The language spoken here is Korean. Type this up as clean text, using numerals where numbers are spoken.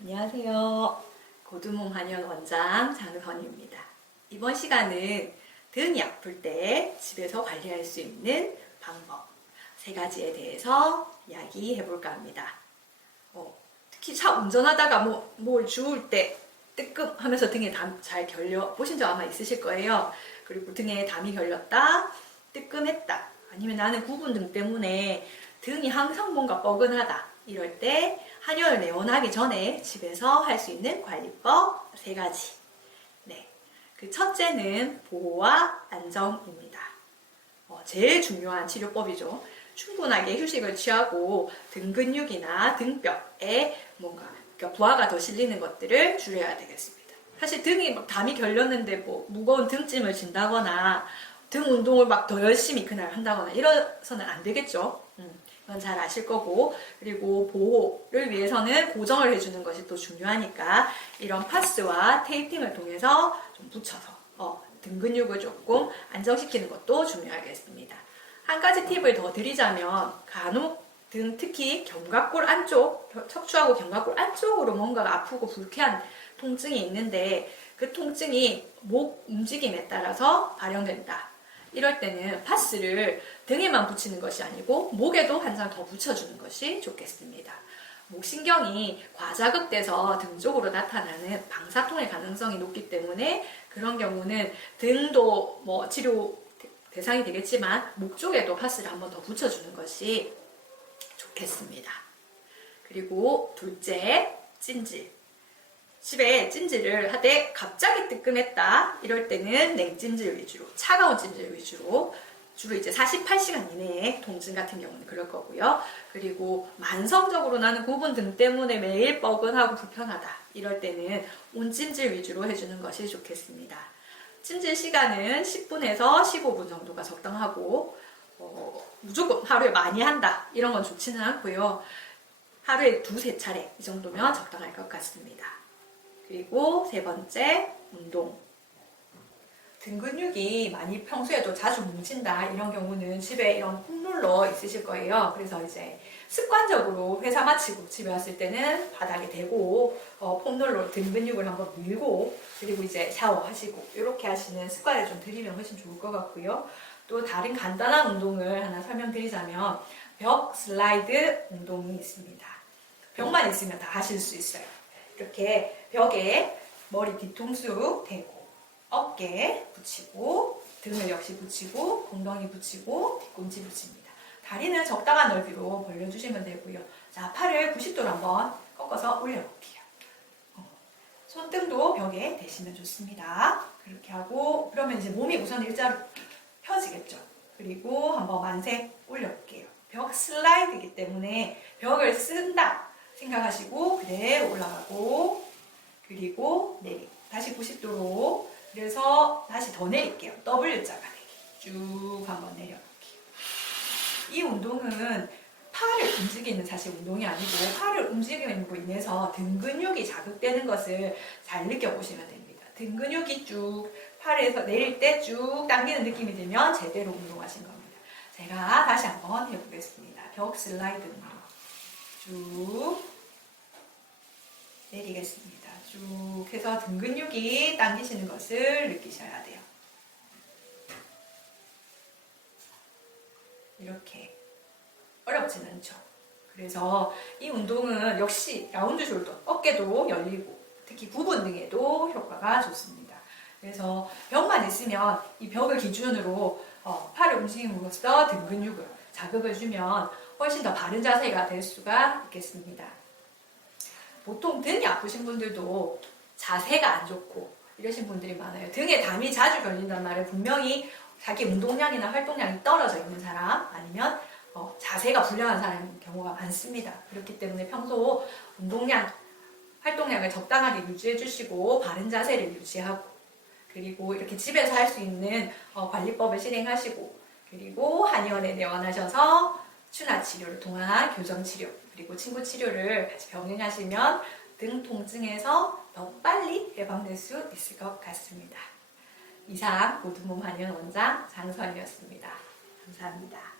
안녕하세요. 고두몸 한의원 원장 장선입니다. 이번 시간은 등이 아플 때 집에서 관리할 수 있는 방법 3가지에 대해서 이야기해 볼까 합니다. 특히 차 운전하다가 뭘 주울 때 뜨끔 하면서 등에 담 잘 결려 보신 적 아마 있으실 거예요. 그리고 등에 담이 결렸다, 뜨끔했다, 아니면 나는 구분 등 때문에 등이 항상 뭔가 뻐근하다, 이럴 때 한의원을 내원하기 전에 집에서 할 수 있는 관리법 3가지. 네. 그 첫째는 보호와 안정입니다. 제일 중요한 치료법이죠. 충분하게 휴식을 취하고 등 근육이나 등뼈에 뭔가 부하가 더 실리는 것들을 줄여야 되겠습니다. 사실 등이 막 담이 결렸는데 무거운 등짐을 진다거나 등 운동을 막 더 열심히 그날 한다거나 이래서는 안 되겠죠. 이건 잘 아실 거고, 그리고 보호를 위해서는 고정을 해주는 것이 또 중요하니까 이런 파스와 테이핑을 통해서 좀 붙여서 등 근육을 조금 안정시키는 것도 중요하겠습니다. 한 가지 팁을 더 드리자면 간혹 등 특히 견갑골 안쪽, 척추하고 견갑골 안쪽으로 뭔가가 아프고 불쾌한 통증이 있는데 그 통증이 목 움직임에 따라서 발현된다. 이럴 때는 파스를 등에만 붙이는 것이 아니고 목에도 한 장 더 붙여주는 것이 좋겠습니다. 목신경이 과자극돼서 등 쪽으로 나타나는 방사통의 가능성이 높기 때문에 그런 경우는 등도 치료 대상이 되겠지만 목 쪽에도 파스를 한번 더 붙여주는 것이 좋겠습니다. 그리고 둘째, 찜질. 집에 찜질을 하되 갑자기 뜨끔했다 이럴 때는 냉찜질 위주로, 차가운 찜질 위주로, 주로 이제 48시간 이내에 통증 같은 경우는 그럴 거고요. 그리고 만성적으로 나는 구분 등 때문에 매일 뻐근하고 불편하다 이럴 때는 온찜질 위주로 해주는 것이 좋겠습니다. 찜질 시간은 10분에서 15분 정도가 적당하고 무조건 하루에 많이 한다 이런 건 좋지는 않고요. 하루에 2~3차례 이 정도면 적당할 것 같습니다. 그리고 3번째, 운동. 등 근육이 많이 평소에도 자주 뭉친다 이런 경우는 집에 이런 폼롤러 있으실 거예요. 그래서 이제 습관적으로 회사 마치고 집에 왔을 때는 바닥에 대고 폼롤러 등 근육을 한번 밀고 그리고 이제 샤워하시고 이렇게 하시는 습관을 좀 들이면 훨씬 좋을 것 같고요. 또 다른 간단한 운동을 하나 설명드리자면 벽 슬라이드 운동이 있습니다. 벽만 있으면 다 하실 수 있어요. 이렇게 벽에 머리 뒤통수 대고 어깨 붙이고 등을 역시 붙이고 엉덩이 붙이고 뒤꿈치 붙입니다. 다리는 적당한 넓이로 벌려주시면 되고요. 자, 팔을 90도로 한번 꺾어서 올려볼게요. 손등도 벽에 대시면 좋습니다. 그렇게 하고 그러면 이제 몸이 우선 일자로 펴지겠죠. 그리고 한번 만세 올려볼게요. 벽 슬라이드이기 때문에 벽을 쓴다 생각하시고 그대로 올라가고 그리고 내리고 다시 90도로 그래서 다시 더 내릴게요. W자가 되게 쭉 한번 내려볼게요. 이 운동은 팔을 움직이는 사실 운동이 아니고 팔을 움직임으로 인해서 등 근육이 자극되는 것을 잘 느껴보시면 됩니다. 등 근육이 쭉 팔에서 내릴 때 쭉 당기는 느낌이 들면 제대로 운동하신 겁니다. 제가 다시 한번 해보겠습니다. 벽 슬라이드 운동 쭉 내리겠습니다. 쭉 해서 등 근육이 당기시는 것을 느끼셔야 돼요. 이렇게 어렵진 않죠. 그래서 이 운동은 역시 라운드 숄더, 어깨도 열리고 특히 부분 등에도 효과가 좋습니다. 그래서 벽만 있으면 이 벽을 기준으로 팔을 움직임으로써 등 근육을 자극을 주면 훨씬 더 바른 자세가 될 수가 있겠습니다. 보통 등이 아프신 분들도 자세가 안 좋고 이러신 분들이 많아요. 등에 담이 자주 걸린단 말은 분명히 자기 운동량이나 활동량이 떨어져 있는 사람 아니면 자세가 불량한 사람인 경우가 많습니다. 그렇기 때문에 평소 운동량, 활동량을 적당하게 유지해 주시고 바른 자세를 유지하고 그리고 이렇게 집에서 할 수 있는 관리법을 실행하시고 그리고 한의원에 내원하셔서 추나 치료를 통한 교정 치료 그리고 친구 치료를 같이 병행하시면 등 통증에서 더 빨리 예방될 수 있을 것 같습니다. 이상 고두몸 한의원 원장 장선이었습니다. 감사합니다.